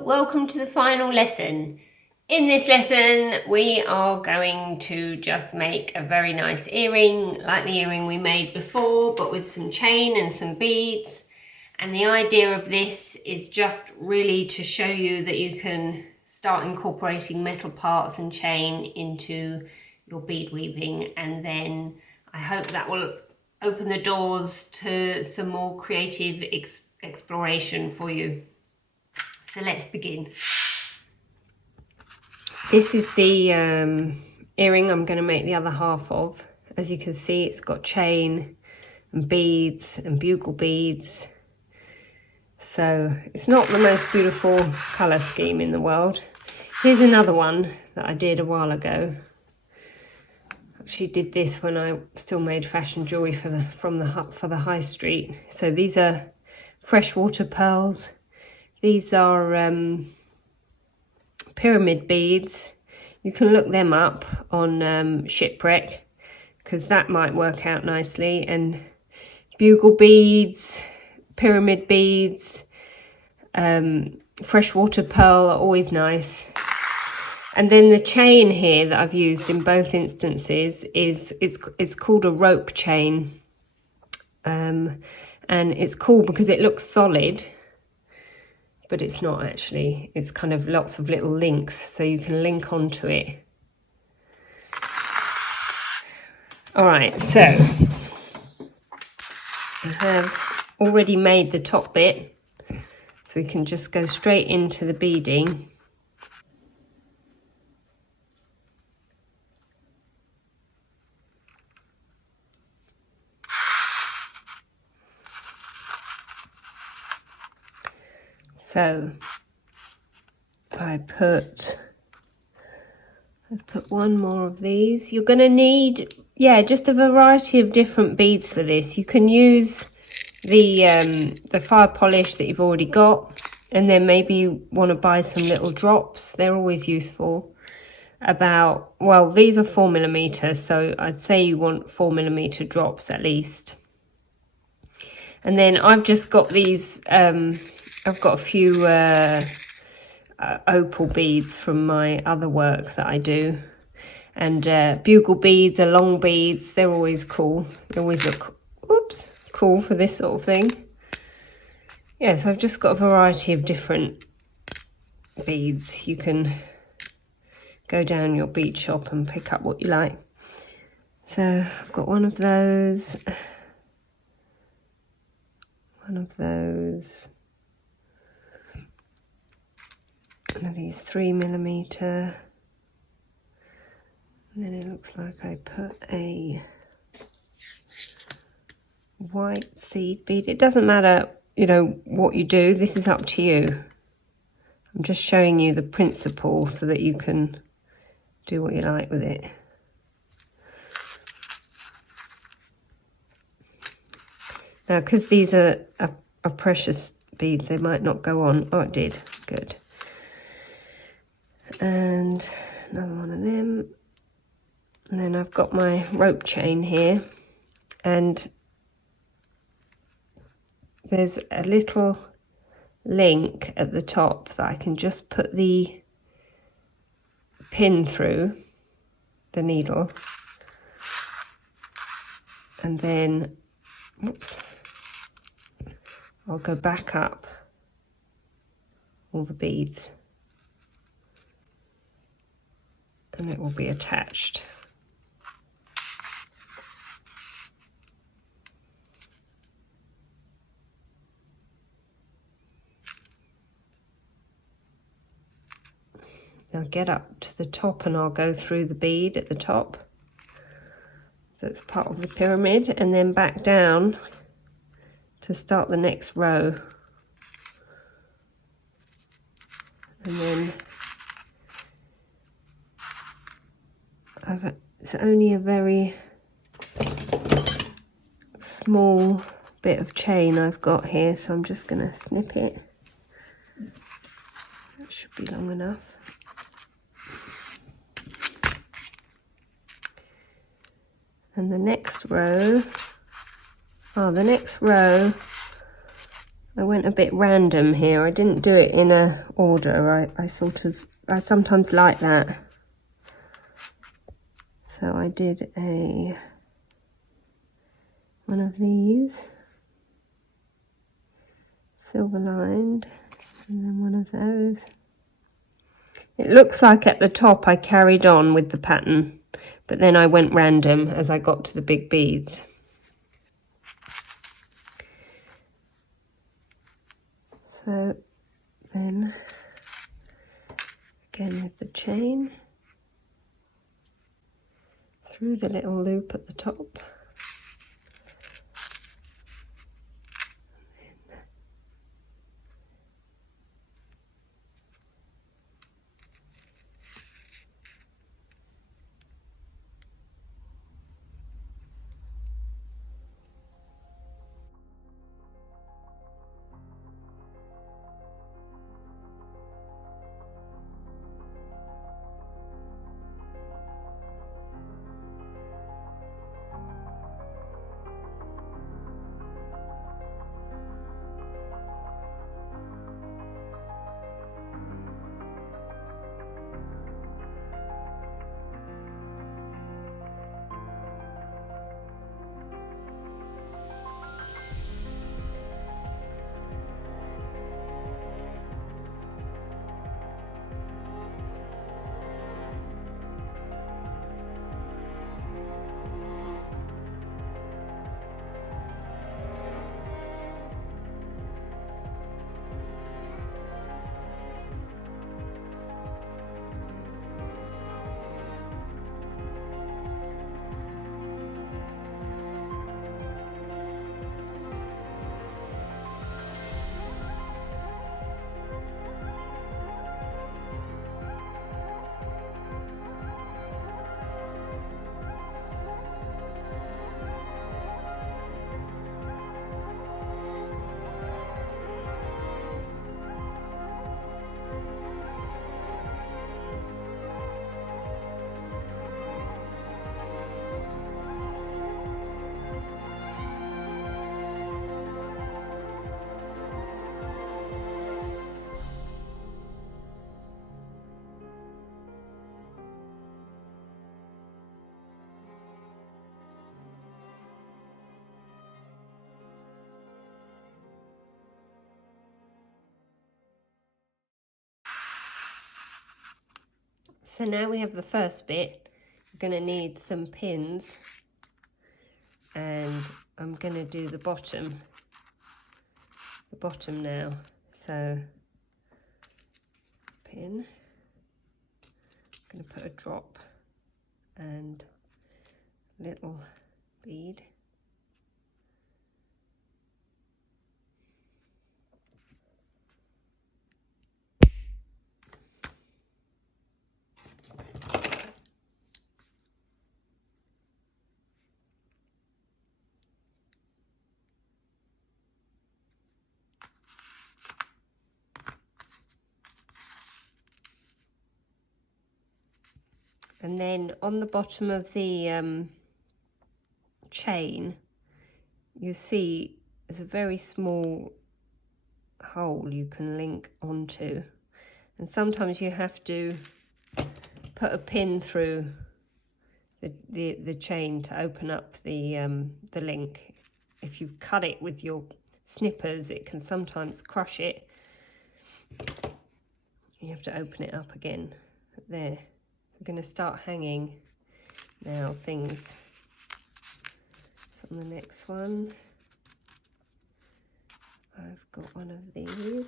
welcome to the final lesson. In this lesson we are going to just make a very nice earring like the earring we made before, but with some chain and some beads. And the idea of this is just really to show you that you can start incorporating metal parts and chain into your bead weaving, and then I hope that will open the doors to some more creative exploration for you. So let's begin. This is the earring I'm going to make the other half of. As you can see, it's got chain and beads and bugle beads. So it's not the most beautiful colour scheme in the world. Here's another one that I did a while ago. Actually did this when I still made fashion jewellery for the high street. So these are freshwater pearls. These are pyramid beads. You can look them up on Shipwreck, because that might work out nicely. And bugle beads, pyramid beads, freshwater pearl are always nice. And then the chain here that I've used in both instances is called a rope chain. And it's cool because it looks solid, but it's not actually. It's kind of lots of little links, so you can link onto it. All right, so I have already made the top bit, so we can just go straight into the beading. So I put one more of these. You're going to need, just a variety of different beads for this. You can use the fire polish that you've already got, and then maybe you want to buy some little drops. They're always useful. These are 4mm, so I'd say you want 4mm drops at least. And then I've just got these, I've got a few opal beads from my other work that I do. And bugle beads are long beads. They're always cool. They always look cool for this sort of thing. Yeah, so I've just got a variety of different beads. You can go down your bead shop and pick up what you like. So I've got one of those. One of those. One of these 3mm. And then it looks like I put a white seed bead. It doesn't matter, what you do. This is up to you. I'm just showing you the principle so that you can do what you like with it. Now, because these are precious beads, they might not go on. Oh, it did. Good. And another one of them. And then I've got my rope chain here, and there's a little link at the top that I can just put the pin through the needle, and then I'll go back up all the beads, and it will be attached. I'll get up to the top and I'll go through the bead at the top. That's part of the pyramid, and then back down to start the next row. And then it's only a very small bit of chain I've got here, so I'm just going to snip it. That should be long enough. And the next row, I went a bit random here. I didn't do it in a order. I sometimes like that. So I did one of these, silver lined, and then one of those. It looks like at the top I carried on with the pattern, but then I went random as I got to the big beads. So then, again with the chain, through the little loop at the top. So now we have the first bit. We're going to need some pins, and I'm going to do the bottom now. So pin, I'm going to put a drop and little bead. And then on the bottom of the chain, you see there's a very small hole you can link onto, and sometimes you have to put a pin through the chain to open up the link. If you cut it with your snippers, it can sometimes crush it. You have to open it up again. There. We're going to start hanging now things. So on the next one, I've got one of these.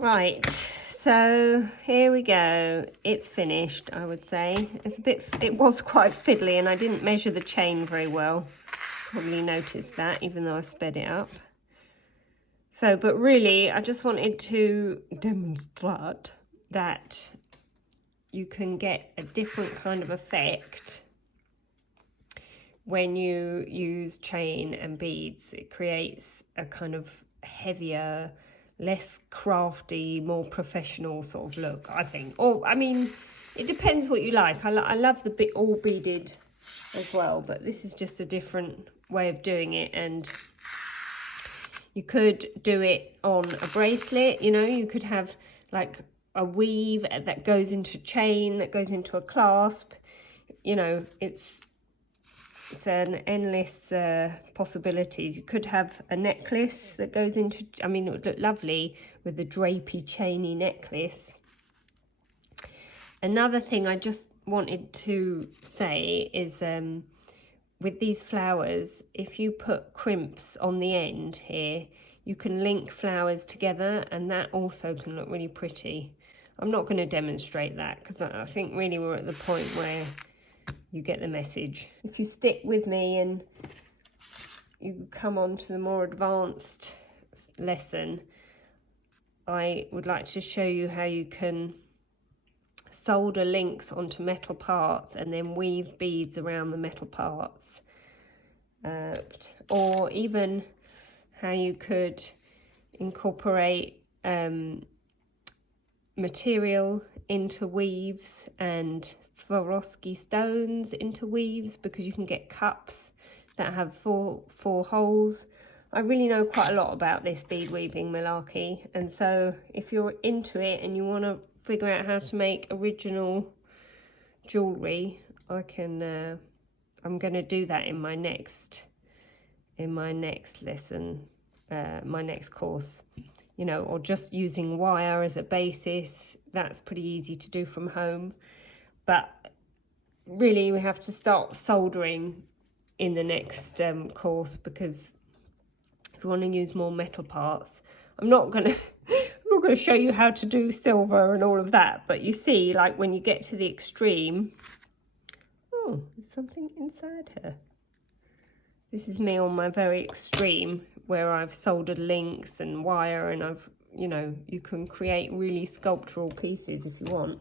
Right, so here we go. It's finished, I would say. It was quite fiddly and I didn't measure the chain very well. Probably noticed that, even though I sped it up. So, but really, I just wanted to demonstrate that you can get a different kind of effect when you use chain and beads. It creates a kind of heavier, less crafty, more professional sort of look, I think. Or, I mean, it depends what you like. I love the all beaded as well, but this is just a different way of doing it. And you could do it on a bracelet, you know, you could have like a weave that goes into chain, that goes into a clasp, you know, it's an endless possibilities. You could have a necklace that goes into, I mean, it would look lovely with a drapey, chainy necklace. Another thing I just wanted to say is with these flowers, if you put crimps on the end here, you can link flowers together and that also can look really pretty. I'm not going to demonstrate that because I think really we're at the point where you get the message. If you stick with me and you come on to the more advanced lesson, I would like to show you how you can solder links onto metal parts and then weave beads around the metal parts. Or even how you could incorporate material into weaves and Swarovski stones into weaves, because you can get cups that have four holes. I really know quite a lot about this bead weaving malarkey, and so if you're into it and you want to figure out how to make original jewellery, I'm going to do that in my next lesson, my next course, you know, or just using wire as a basis. That's pretty easy to do from home, but really we have to start soldering in the next course, because if you want to use more metal parts, I'm not going to show you how to do silver and all of that, but you see, like when you get to the extreme, oh, there's something inside her. This is me on my very extreme, where I've soldered links and wire, and I've, you know, you can create really sculptural pieces if you want.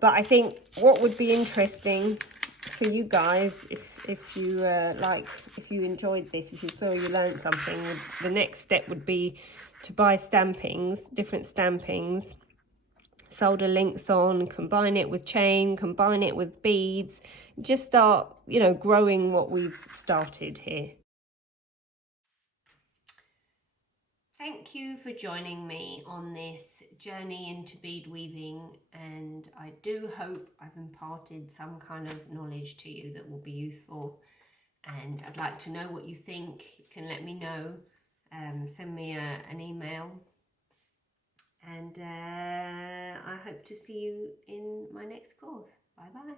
But I think what would be interesting for you guys, if you if you enjoyed this, if you feel you learned something, the next step would be to buy stampings, different stampings, solder links on, combine it with chain, combine it with beads, just start, you know, growing what we've started here. Thank you for joining me on this journey into bead weaving, and I do hope I've imparted some kind of knowledge to you that will be useful, and I'd like to know what you think. You can let me know, send me an email, and I hope to see you in my next course. Bye bye.